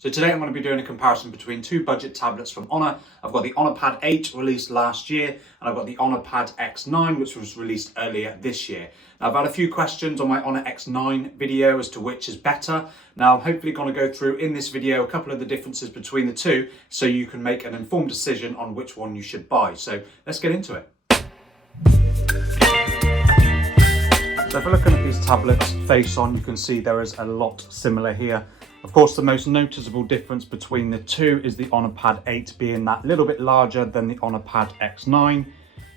So today I'm going to be doing a comparison between two budget tablets from Honor. I've got the Honor Pad 8 released last year, and I've got the Honor Pad X9 which was released earlier this year. Now I've had a few questions on my Honor X9 video as to which is better. Now I'm hopefully going to go through in this video a couple of the differences between the two so you can make an informed decision on which one you should buy. So let's get into it. So if we're looking at these tablets face on, you can see there is a lot similar here. Of course, the most noticeable difference between the two is the Honor Pad 8 being that little bit larger than the Honor Pad X9.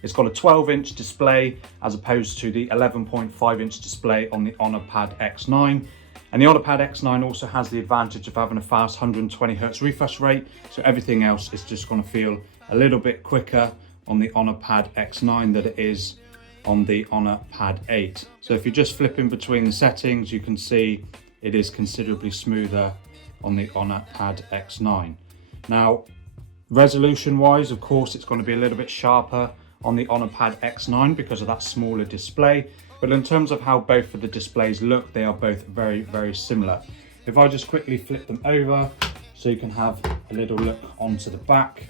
It's got a 12-inch display as opposed to the 11.5-inch display on the Honor Pad X9. And the Honor Pad X9 also has the advantage of having a fast 120 Hz refresh rate, so everything else is just going to feel a little bit quicker on the Honor Pad X9 than it is on the Honor Pad 8. So if you're just flipping between the settings, you can see it is considerably smoother on the Honor Pad X9. Now, resolution wise, of course, it's going to be a little bit sharper on the Honor Pad X9 because of that smaller display. But in terms of how both of the displays look, they are both very, very similar. If I just quickly flip them over so you can have a little look onto the back.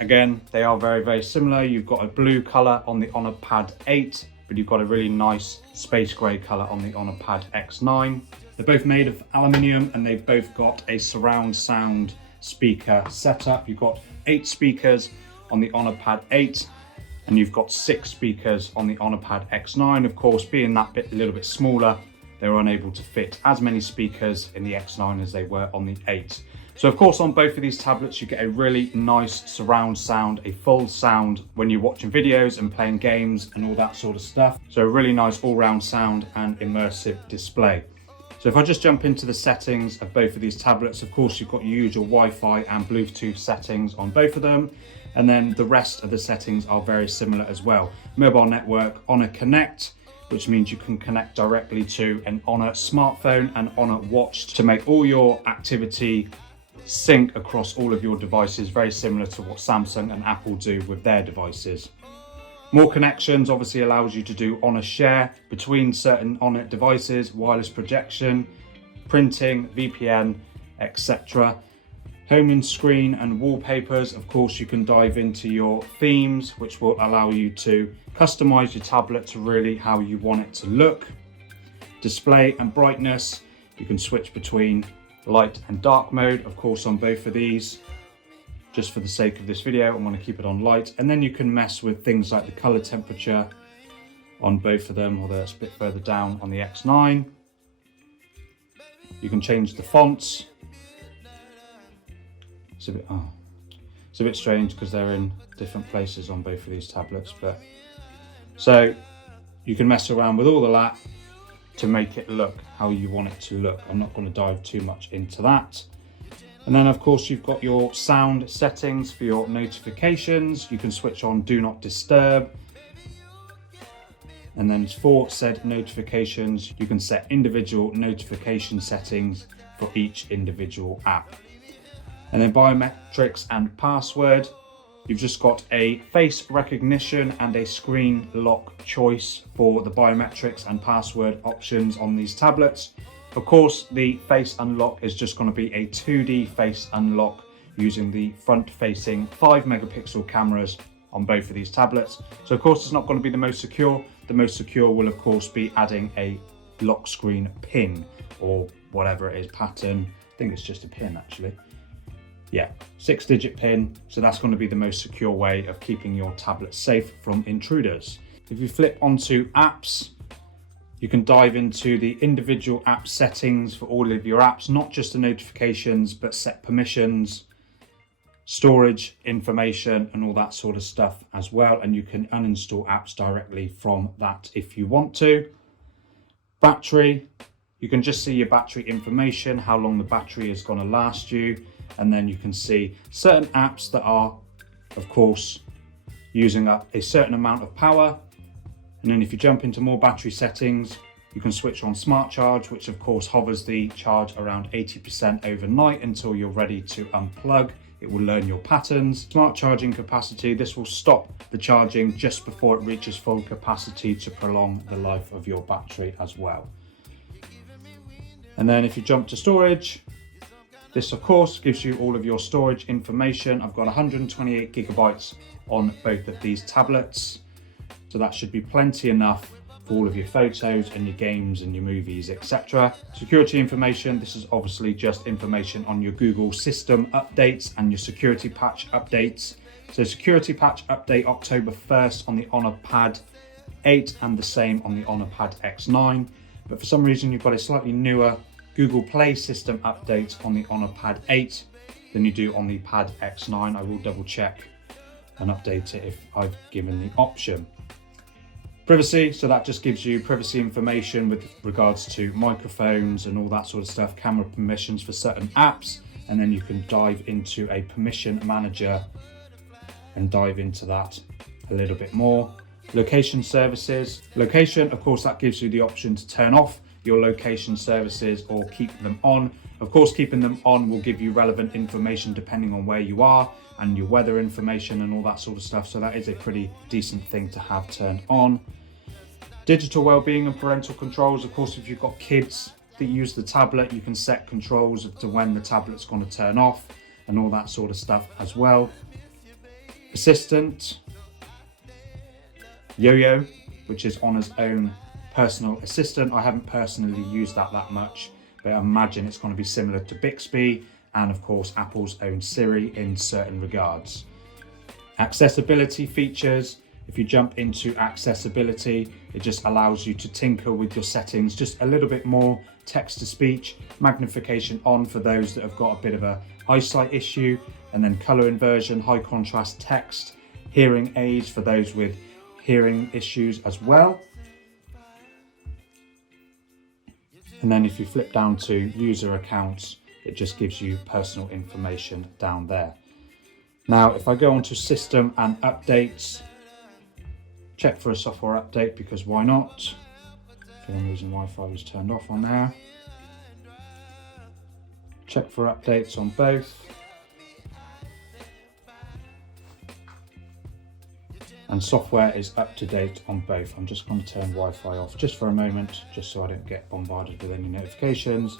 Again, they are very, very similar. You've got a blue color on the Honor Pad 8, but you've got a really nice space gray color on the Honor Pad X9. They're both made of aluminium and they've both got a surround sound speaker setup. You've got 8 speakers on the Honor Pad 8 and you've got 6 speakers on the Honor Pad X9. Of course, being that bit a little bit smaller, they were unable to fit as many speakers in the X9 as they were on the 8. So of course, on both of these tablets, you get a really nice surround sound, a full sound when you're watching videos and playing games and all that sort of stuff. So a really nice all-round sound and immersive display. So if I just jump into the settings of both of these tablets, of course, you've got your usual Wi-Fi and Bluetooth settings on both of them. And then the rest of the settings are very similar as well. Mobile network, Honor Connect, which means you can connect directly to an Honor smartphone and Honor watch to make all your activity sync across all of your devices, very similar to what Samsung and Apple do with their devices. More connections obviously allows you to do Honor Share between certain Honor devices, wireless projection, printing, VPN, etc. Home and screen and wallpapers, of course, you can dive into your themes, which will allow you to customize your tablet to really how you want it to look. Display and brightness, you can switch between light and dark mode, of course, on both of these. Just for the sake of this video, I'm going to keep it on light. And then you can mess with things like the color temperature on both of them, although it's a bit further down on the X9. You can change the fonts. It's a bit strange because they're in different places on both of these tablets, but so you can mess around with all of that to make it look how you want it to look. I'm not going to dive too much into that. And then of course you've got your sound settings for your notifications. You can switch on Do Not Disturb. And then for said notifications, you can set individual notification settings for each individual app. And then biometrics and password. You've just got a face recognition and a screen lock choice for the biometrics and password options on these tablets. Of course, the face unlock is just going to be a 2D face unlock using the front-facing 5-megapixel cameras on both of these tablets. So of course, it's not going to be the most secure. The most secure will of course be adding a lock screen pin or whatever it is, pattern. I think it's just a pin actually. Yeah, 6-digit pin. So that's going to be the most secure way of keeping your tablet safe from intruders. If you flip onto apps, you can dive into the individual app settings for all of your apps, not just the notifications, but set permissions, storage information, and all that sort of stuff as well. And you can uninstall apps directly from that if you want to. Battery, you can just see your battery information, how long the battery is going to last you. And then you can see certain apps that are, of course, using up a certain amount of power. And then if you jump into more battery settings, you can switch on smart charge, which of course hovers the charge around 80% overnight until you're ready to unplug. It will learn your patterns. Smart charging capacity, this will stop the charging just before it reaches full capacity to prolong the life of your battery as well. And then if you jump to storage, This of course gives you all of your storage information. I've got 128 gigabytes on both of these tablets, so that should be plenty enough for all of your photos and your games and your movies, etc. Security information, this is obviously just information on your Google system updates and your security patch updates. So security patch update October 1st on the Honor Pad 8 and the same on the Honor Pad X9. But for some reason you've got a slightly newer Google Play system update on the Honor Pad 8 than you do on the Pad X9. I will double check and update it if I've given the option. Privacy, so that just gives you privacy information with regards to microphones and all that sort of stuff, camera permissions for certain apps, and then you can dive into a permission manager and dive into that a little bit more. Location services. Location, of course, that gives you the option to turn off your location services or keep them on. Of course, keeping them on will give you relevant information depending on where you are and your weather information and all that sort of stuff. So that is a pretty decent thing to have turned on. Digital well-being and parental controls. Of course, if you've got kids that use the tablet, you can set controls as to when the tablet's going to turn off and all that sort of stuff as well. Assistant. Yo-Yo, which is Honor's own personal assistant. I haven't personally used that much, but I imagine it's going to be similar to Bixby and of course Apple's own Siri in certain regards. Accessibility features. If you jump into accessibility, it just allows you to tinker with your settings just a little bit more. Text to speech, magnification on for those that have got a bit of a eyesight issue, and then color inversion, high contrast text, hearing aids for those with hearing issues as well. And then if you flip down to user accounts, it just gives you personal information down there. Now, if I go onto system and updates, check for a software update because why not? For some reason Wi-Fi was turned off on there. Check for updates on both. And software is up to date on both. I'm just going to turn Wi-Fi off just for a moment, just so I don't get bombarded with any notifications.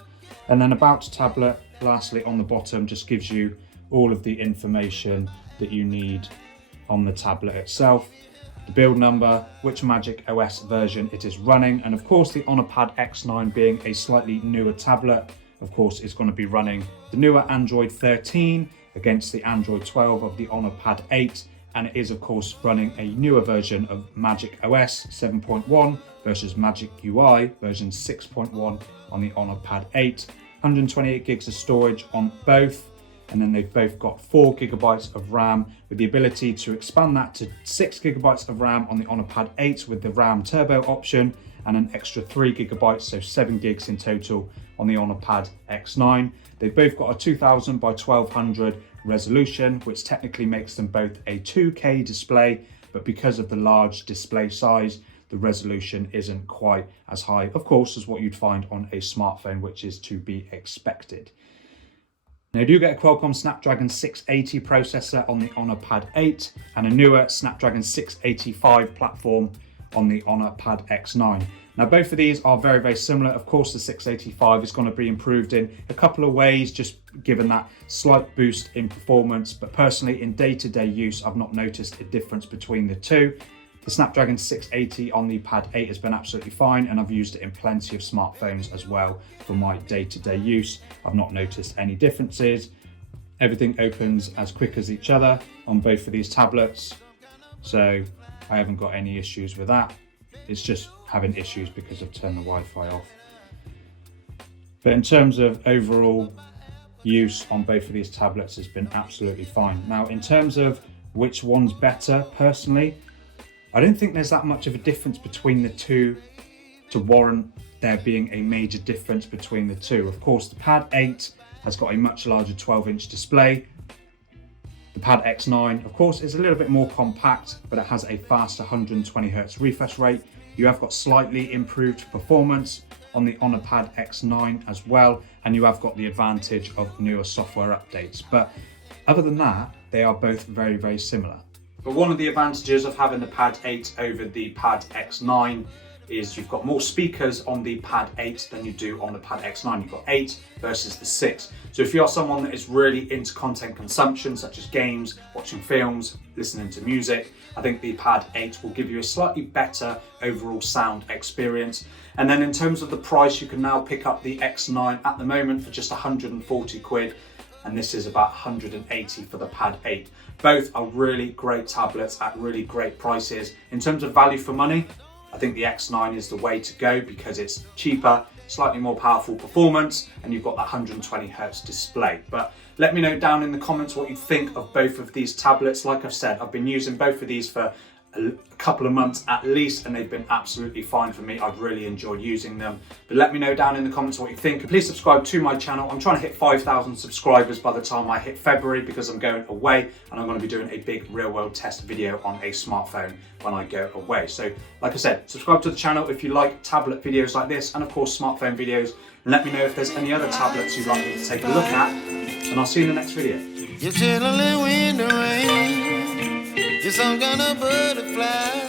And then about tablet, lastly on the bottom, just gives you all of the information that you need on the tablet itself. The build number, which Magic OS version it is running, and of course the Honor Pad X9 being a slightly newer tablet, of course it's going to be running the newer Android 13 against the Android 12 of the Honor Pad 8. And it is of course running a newer version of Magic OS 7.1 versus Magic UI version 6.1 on the Honor Pad 8. 128 gigs of storage on both, and then they've both got 4 gigabytes of RAM with the ability to expand that to 6 gigabytes of RAM on the Honor Pad 8 with the RAM Turbo option, and an extra 3 gigabytes, so 7 gigs in total on the Honor Pad X9. They've both got a 2000 by 1200 resolution, which technically makes them both a 2K display, but because of the large display size, the resolution isn't quite as high, of course, as what you'd find on a smartphone, which is to be expected. Now, you do get a Qualcomm Snapdragon 680 processor on the Honor Pad 8 and a newer Snapdragon 685 platform on the Honor Pad X9. Now, both of these are very, very similar. Of course, the 685 is going to be improved in a couple of ways, just given that slight boost in performance. But personally, in day-to-day use, I've not noticed a difference between the two. The Snapdragon 680 on the Pad 8 has been absolutely fine, and I've used it in plenty of smartphones as well for my day-to-day use. I've not noticed any differences. Everything opens as quick as each other on both of these tablets, so I haven't got any issues with that. It's just having issues because I've turned the Wi-Fi off. But in terms of overall use on both of these tablets, has been absolutely fine. Now, in terms of which one's better, personally, I don't think there's that much of a difference between the two to warrant there being a major difference between the two. Of course, the Pad 8 has got a much larger 12-inch display. The Pad X9, of course, is a little bit more compact, but it has a faster 120 Hz refresh rate. You have got slightly improved performance on the Honor Pad X9 as well, and you have got the advantage of newer software updates. But other than that, they are both very, very similar. But one of the advantages of having the Pad 8 over the Pad X9 is you've got more speakers on the Pad 8 than you do on the Pad X9. You've got 8 versus the 6. So if you're someone that is really into content consumption, such as games, watching films, listening to music, I think the Pad 8 will give you a slightly better overall sound experience. And then in terms of the price, you can now pick up the X9 at the moment for just 140 quid. And this is about 180 for the Pad 8. Both are really great tablets at really great prices. In terms of value for money, I think the X9 is the way to go because it's cheaper, slightly more powerful performance, and you've got that 120 Hz display. But let me know down in the comments what you think of both of these tablets. Like I've said, I've been using both of these for a couple of months at least, and they've been absolutely fine for me. I've really enjoyed using them. But let me know down in the comments what you think. Please subscribe to my channel. I'm trying to hit 5,000 subscribers by the time I hit February because I'm going away, and I'm going to be doing a big real world test video on a smartphone when I go away. So like I said, subscribe to the channel if you like tablet videos like this, and of course smartphone videos. And let me know if there's any other tablets you'd like me to take a look at, and I'll see you in the next video. You're chilling in the rain. You're some kind of butterfly.